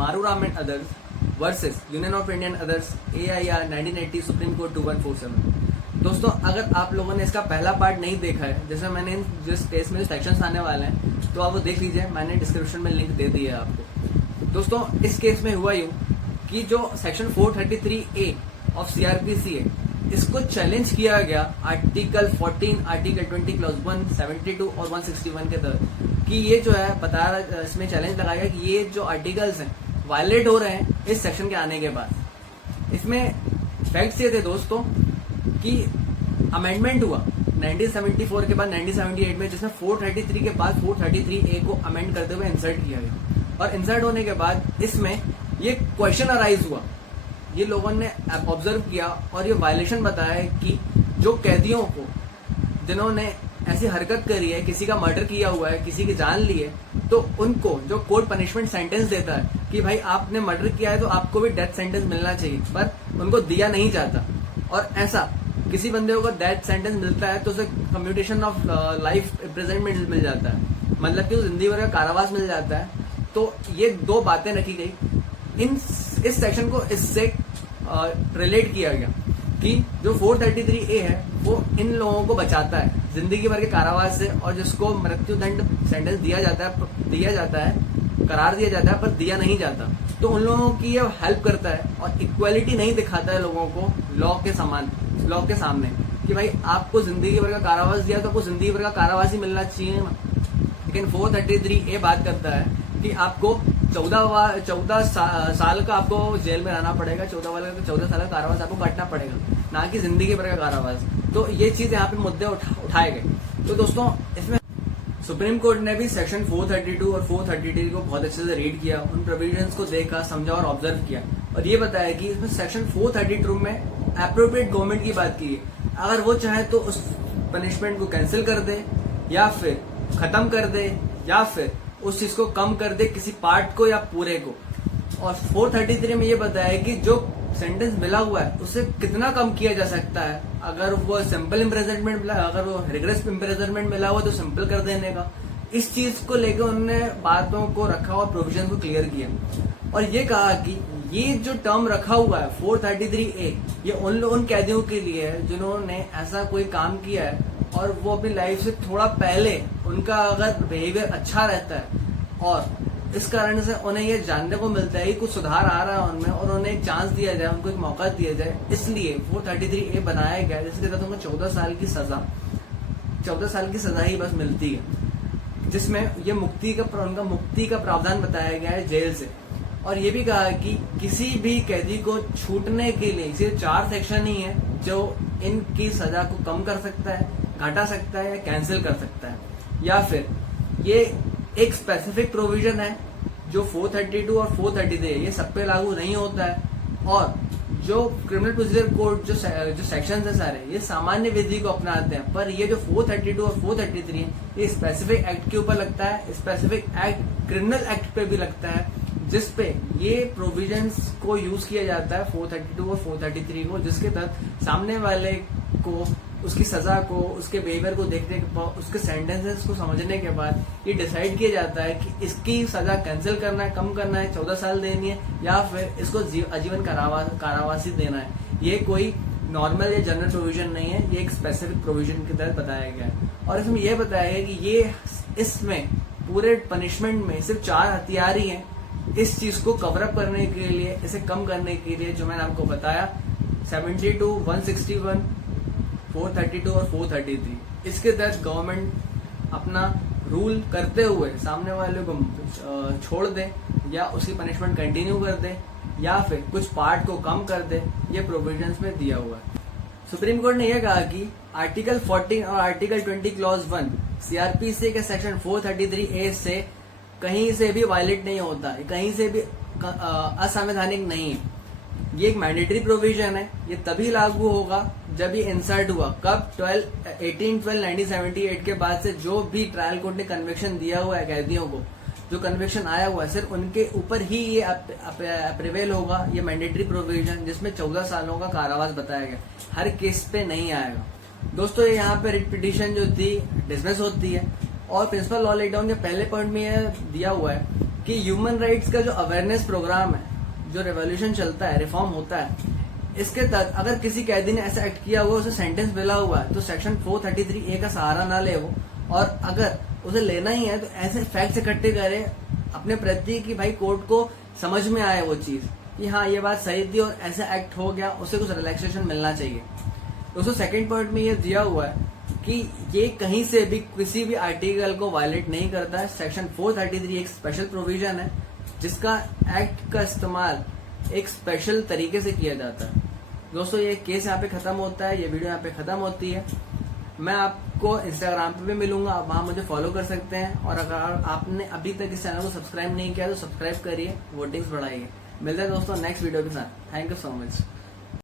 Maruram and others versus Union of Indian Others AIR 1980 Supreme Court 2147। दोस्तों, अगर आप लोगों ने इसका पहला पार्ट नहीं देखा है, जैसे मैंने जिस केस में जो सेक्शंस आने वाले हैं तो आप वो देख लीजिए, मैंने डिस्क्रिप्शन में लिंक दे दिया है आपको। दोस्तों, इस केस में हुआ यूं कि जो सेक्शन 433A ऑफ CRPC है, इसको चैलेंज किया गया आर्टिकल 14, आर्टिकल 20 क्लॉज 1, 72 और 161 के तहत कि ये जो है बताया, इसमें चैलेंज लगाया गया कि ये जो आर्टिकल्स हैं वायलेट हो रहे हैं इस सेक्शन के आने के बाद। इसमें फैक्ट्स ये थे दोस्तों कि अमेंडमेंट हुआ 1974 के बाद 1978 में, जिसमें 433 के बाद 433A को अमेंड करते हुए इंसर्ट किया गया। और इंसर्ट होने के बाद इसमें ये क्वेश्चन अराइज हुआ, ये लोगों ने ऑब्जर्व किया और ये वायलेशन बताया कि जो कैदियों को जिन्होंने ऐसी हरकत करी है, किसी का मर्डर किया हुआ है, किसी की जान ली है, तो उनको जो कोर्ट पनिशमेंट सेंटेंस देता है कि भाई आपने मर्डर किया है तो आपको भी डेथ सेंटेंस मिलना चाहिए, पर उनको दिया नहीं जाता। और ऐसा किसी बंदे को डेथ सेंटेंस मिलता है तो उसे कम्यूटेशन ऑफ लाइफ इम्प्रिजनमेंट मिल जाता है, मतलब कि जिंदगी भर का कारावास मिल जाता है। तो ये दो बातें रखी गई। इस सेक्शन को इससे रिलेट किया गया कि जो 433A है वो इन लोगों को बचाता है जिंदगी भर के कारावास से, और जिसको मृत्युदंड सेंटेंस दिया जाता है, करार दिया जाता है पर दिया नहीं जाता, तो उन लोगों की ये हेल्प करता है और इक्वालिटी नहीं दिखाता है लोगों को लॉ के सामने कि भाई आपको जिंदगी भर का कारावास दिया तो आपको जिंदगी भर का कारावास ही मिलना चाहिए। लेकिन 433A बात करता है कि आपको 14 साल का आपको जेल में रहना पड़ेगा, 14 साल का कारावास आपको काटना पड़ेगा, ना कि जिंदगी भर का कारावास। तो ये चीज यहाँ पे मुद्दे उठाए गए। तो दोस्तों, इसमें सुप्रीम कोर्ट ने भी सेक्शन 432 और 433 को बहुत अच्छे से रीड किया, उन प्रोविजंस को देखा, समझा और ऑब्जर्व किया, और ये बताया कि इसमें सेक्शन 432 में एप्रोप्रिएट गवर्नमेंट की बात की है। अगर वो चाहे तो उस पनिशमेंट को कैंसिल कर दे, या फिर खत्म कर दे, या फिर उस चीज को कम कर दे, किसी पार्ट को या पूरे को। और 433 में ये बताया कि जो सेंटेंस मिला हुआ है उसे कितना कम किया जा सकता है। अगर वो सिंपल इम्प्रिजनमेंट मिला, अगर वो रिग्रेस इम्प्रिजनमेंट मिला हुआ तो सिंपल कर देने का। इस चीज को लेकर उन्होंने बातों को रखा और प्रोविजन को क्लियर किया, और ये कहा कि ये जो टर्म रखा हुआ है 433A, ये उन कैदियों के लिए है जिन्होंने ऐसा कोई काम किया है और वो अपनी लाइफ से थोड़ा पहले उनका अगर बिहेवियर अच्छा रहता है, और इस कारण से उन्हें ये जानने को मिलता है कि कुछ सुधार आ रहा है उनमें, और उन्हें एक चांस दिया जाए, उनको एक मौका दिया जाए, इसलिए 433A बनाया गया, जिसके तहत उनको 14 साल की सजा ही बस मिलती है, जिसमें ये उनका मुक्ति का प्रावधान बताया गया है जेल से। और ये भी कहा कि किसी भी कैदी को छूटने के लिए सिर्फ 4 सेक्शन ही है जो इनकी सजा को कम कर सकता है, घटा सकता है या कैंसिल कर सकता है, या फिर ये एक स्पेसिफिक प्रोविजन है जो 432 और 433 ये सब पे लागू नहीं होता है। और जो क्रिमिनल प्रोसीजर कोड जो सेक्शंस है सारे, ये सामान्य विधि को अपनाते हैं, पर ये जो 432 और 433 है ये स्पेसिफिक एक्ट के ऊपर लगता है, स्पेसिफिक एक्ट क्रिमिनल एक्ट पे भी लगता है, जिसपे ये प्रोविजंस को यूज किया जाता है 432 और 433 को, जिसके तहत सामने वाले को उसकी सजा को, उसके बिहेवियर को देखने के बाद, उसके सेंटेंसेस को समझने के बाद ये डिसाइड किया जाता है कि इसकी सजा कैंसिल करना है, कम करना है, 14 साल देनी है, या फिर इसको आजीवन कारावासी देना है। ये कोई नॉर्मल या जनरल प्रोविजन नहीं है, ये एक स्पेसिफिक प्रोविजन के तहत बताया गया है। और इसमें यह बताया गया कि ये इसमें पूरे पनिशमेंट में सिर्फ 4 हथियार ही हैं इस चीज को कवर अप करने के लिए, इसे कम करने के लिए, जो मैंने आपको बताया 72, 161, 432 और 433। इसके तहत गवर्नमेंट अपना रूल करते हुए सामने वाले को छोड़ दे, या उसकी पनिशमेंट कंटिन्यू कर दे, या फिर कुछ पार्ट को कम कर दे, ये प्रोविजंस में दिया हुआ है। सुप्रीम कोर्ट ने यह कहा कि आर्टिकल 14 और आर्टिकल 20 क्लॉज 1 CRPC के सेक्शन 433A से कहीं से भी वायलेट नहीं होता है, कहीं से भी असंवैधानिक नहीं है। ये एक मैंडेटरी प्रोविजन है, ये तभी लागू होगा जब ये इंसर्ट हुआ, कब 18/12/1978 के बाद से जो भी ट्रायल कोर्ट ने कन्विक्शन दिया हुआ है कैदियों को, जो कन्विक्शन आया हुआ है, सिर्फ उनके ऊपर ही ये प्रिवेल होगा ये मैंडेटरी प्रोविजन, जिसमें 14 सालों का कारावास बताया गया, हर केस पे नहीं आएगा। दोस्तों, ये यहाँ पे रिट पिटीशन जो थी डिसमिस होती है, और प्रिंसिपल लॉ लेकडाउन के पहले पॉइंट में यह दिया हुआ है कि ह्यूमन राइट्स का जो अवेयरनेस प्रोग्राम है, जो रेवोल्यूशन चलता है, रिफॉर्म होता है, इसके तहत अगर किसी कैदी ने ऐसा एक्ट किया हुआ, उसे सेंटेंस मिला हुआ है, तो सेक्शन 433A का सहारा ना ले वो, और अगर उसे लेना ही है तो ऐसे फैक्ट्स इकट्ठे करे अपने प्रति कि भाई कोर्ट को समझ में आए वो चीज कि हाँ ये बात सही थी और ऐसा एक्ट हो गया, उसे कुछ रिलैक्सेशन मिलना चाहिए। दोस्तों सेकंड पॉइंट में ये दिया हुआ है कि ये कहीं से भी किसी भी आर्टिकल को वायलेट नहीं करता है। सेक्शन 433 एक स्पेशल प्रोविजन है जिसका एक्ट का इस्तेमाल एक स्पेशल तरीके से किया जाता है। दोस्तों ये केस यहाँ पे खत्म होता है, ये वीडियो यहाँ पे खत्म होती है। मैं आपको इंस्टाग्राम पे भी मिलूंगा, आप वहां मुझे फॉलो कर सकते हैं, और अगर आपने अभी तक इस चैनल को सब्सक्राइब नहीं किया तो सब्सक्राइब करिए, वोटिंग्स बढ़ाइए। मिलते हैं दोस्तों नेक्स्ट वीडियो के साथ। Thank you so much.